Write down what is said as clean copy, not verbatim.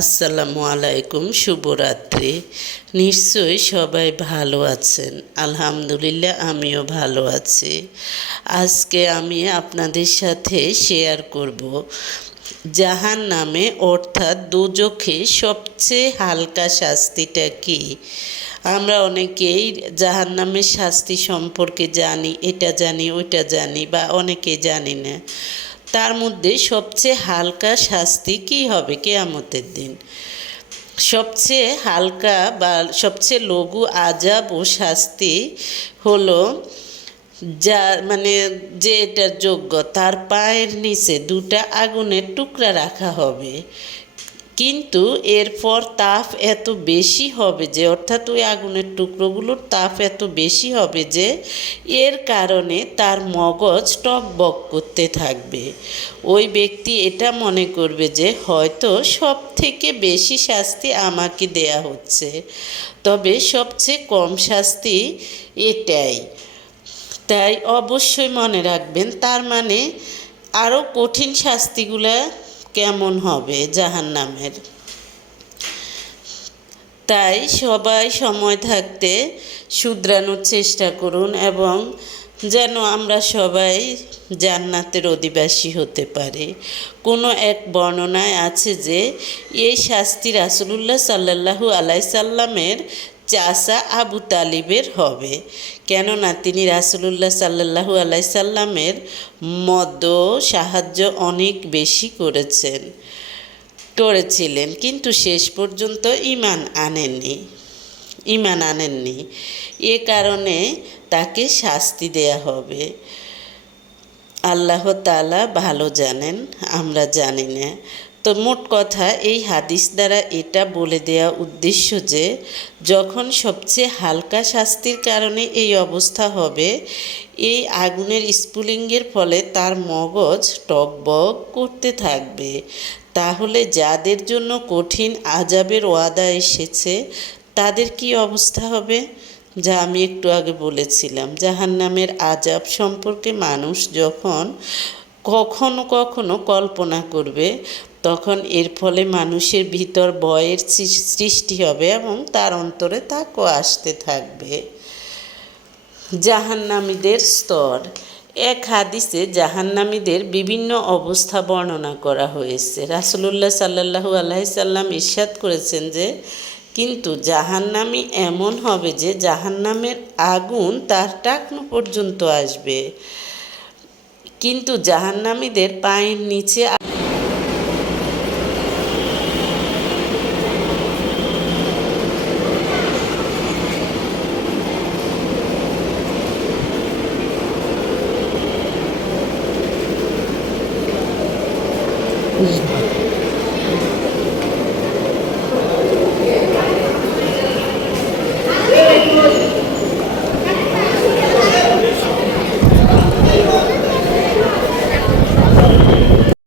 আসসালামু আলাইকুম, শুভরাত্রি। নিশ্চয়ই সবাই ভালো আছেন। আলহামদুলিল্লাহ, আমিও ভালো আছি। আজকে আমি আপনাদের সাথে শেয়ার করব জাহান্নামে অর্থাৎ দোজখে সবচেয়ে হালকা শাস্তিটা কী। আমরা অনেকেই জাহান্নামের শাস্তি সম্পর্কে জানি, এটা জানি ওইটা জানি, বা অনেকে জানি না। তার মধ্যে সবচেয়ে হালকা শাস্তি কী হবে কিয়ামতের দিন? সবচেয়ে হালকা বা সবচেয়ে লঘু আযাব ও শাস্তি হলো, যা মানে যে এটার যোগ্য তার পায়ের নিচে দুটা আগুনের টুকরা রাখা হবে। কিন্তু এরপর তাপ এত বেশি হবে যে, অর্থাৎ ওই আগুনের টুকরোগুলোর তাপ এত বেশি হবে যে এর কারণে তার মগজ টকবক করতে থাকবে। ওই ব্যক্তি এটা মনে করবে যে হয়তো সব থেকে বেশি শাস্তি আমাকে দেয়া হচ্ছে, তবে সবচেয়ে কম শাস্তি এটাই। তাই অবশ্যই মনে রাখবেন, তার মানে আরও কঠিন শাস্তিগুলা কেমন হবে জাহান্নামের। তাই সবাই সময় থাকতে শুধরানোর চেষ্টা করুন, এবং যেন আমরা সবাই জান্নাতের অধিবাসী হতে পারি। কোনো এক বর্ণনায় আছে যে এই শাস্তি রাসূলুল্লাহ সাল্লাল্লাহু আলাইহি সাল্লামের চাচা আবু তালিবের হবে, কেননা তিনি রাসূলুল্লাহ সাল্লাল্লাহু আলাইহি সাল্লামের মদ্য সাহায্য অনেক বেশি করেছিলেন, কিন্তু শেষ পর্যন্ত ঈমান আনেননি। এ কারণে তাকে শাস্তি দেয়া হবে। আল্লাহ তাআলা ভালো জানেন, আমরা জানি না। তো মোট কথা, এই হাদিস দ্বারা এটা বলে দেওয়া উদ্দেশ্য যে যখন সবচেয়ে হালকা শাস্তির কারণে এই অবস্থা হবে, এই আগুনের স্ফুলিঙ্গের ফলে তার মগজ টকবক করতে থাকবে। তাহলে যাদের জন্য কঠিন আযাবের ওয়াদা এসেছে তাদের কি অবস্থা হবে? যা আমি একটু আগে বলেছিলাম, জাহান্নামের আযাব সম্পর্কে মানুষ যখন কখনো কখনো কল্পনা করবে, তখন এর ফলে মানুষের ভিতর ভয়ের সৃষ্টি হবে এবং তার অন্তরে তাকওয়া আসতে থাকবে। জাহান্নামীদের স্তর। এক হাদিসে জাহান্নামীদের বিভিন্ন অবস্থা বর্ণনা করা হয়েছে। রাসূলুল্লাহ সাল্লাল্লাহু আলাইহি সাল্লাম ইরশাদ করেছেন যে, কিন্তু জাহান্নামী এমন হবে যে জাহান্নামের আগুন তার টাকনু পর্যন্ত আসবে। কিন্তু জাহান্নামীদের পায়ের নিচে